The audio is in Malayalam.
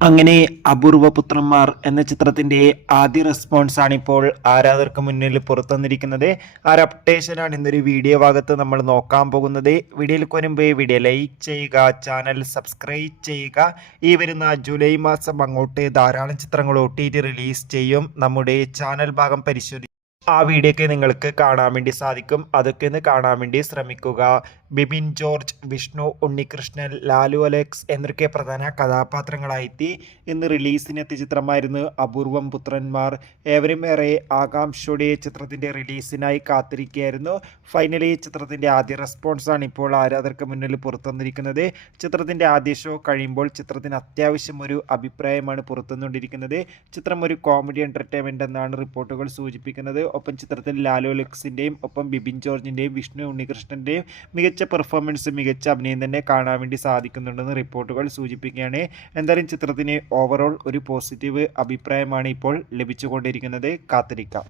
അങ്ങനെ അപൂർവപുത്രന്മാർ എന്ന ചിത്രത്തിന്റെ ആദ്യ റെസ്പോൺസ് ആണ് ഇപ്പോൾ ആരാധകർക്ക് മുന്നിൽ പുറത്തു വന്നിരിക്കുന്നത്. ആ ഒരു അപ്ഡേഷനാണ് ഇന്നൊരു വീഡിയോ ഭാഗത്ത് നമ്മൾ നോക്കാൻ പോകുന്നത്. വീഡിയോയിൽ വരുമ്പ് വീഡിയോ ലൈക്ക് ചെയ്യുക, ചാനൽ സബ്സ്ക്രൈബ് ചെയ്യുക. ഈ വരുന്ന ജൂലൈ മാസം അങ്ങോട്ട് ധാരാളം ചിത്രങ്ങൾ OTT റിലീസ് ചെയ്യും. നമ്മുടെ ചാനൽ ഭാഗം പരിശോധിക്കും, ആ വീഡിയോ ഒക്കെ നിങ്ങൾക്ക് കാണാൻ വേണ്ടി സാധിക്കും. അതൊക്കെ ഒന്ന് കാണാൻ വേണ്ടി ശ്രമിക്കുക. ബിബിൻ ജോർജ്, വിഷ്ണു ഉണ്ണികൃഷ്ണൻ, ലാലു അലക്സ് എന്നൊക്കെ പ്രധാന കഥാപാത്രങ്ങളായെത്തി ഇന്ന് റിലീസിനെത്തിയ ചിത്രമായിരുന്നു അപൂർവം പുത്രന്മാർ. ഏവരും ഏറെ ആകാംക്ഷയോടെ ചിത്രത്തിന്റെ റിലീസിനായി കാത്തിരിക്കുകയായിരുന്നു. ഫൈനലി ചിത്രത്തിന്റെ ആദ്യ റെസ്പോൺസാണ് ഇപ്പോൾ ആരാധകർക്ക് മുന്നിൽ പുറത്തുവന്നിരിക്കുന്നത്. ചിത്രത്തിന്റെ ആദ്യ ഷോ കഴിയുമ്പോൾ ചിത്രത്തിന് അത്യാവശ്യം ഒരു അഭിപ്രായമാണ് പുറത്തുവന്നുകൊണ്ടിരിക്കുന്നത്. ചിത്രം ഒരു കോമഡി എന്റർടൈൻമെന്റ് എന്നാണ് റിപ്പോർട്ടുകൾ സൂചിപ്പിക്കുന്നത്. ഒപ്പം ചിത്രത്തിൽ ലാലു അലക്സിന്റെയും ഒപ്പം ബിബിൻ ജോർജിന്റെയും വിഷ്ണു ഉണ്ണികൃഷ്ണന്റെയും മികച്ച പെർഫോമൻസ്, മികച്ച അഭിനയം തന്നെ കാണാൻ വേണ്ടി സാധിക്കുന്നുണ്ടെന്ന് റിപ്പോർട്ടുകൾ സൂചിപ്പിക്കുകയാണ്. എന്തായാലും ചിത്രത്തിന് ഓവറോൾ ഒരു പോസിറ്റീവ് അഭിപ്രായമാണ് ഇപ്പോൾ ലഭിച്ചുകൊണ്ടിരിക്കുന്നത്. കാത്തിരിക്കാം.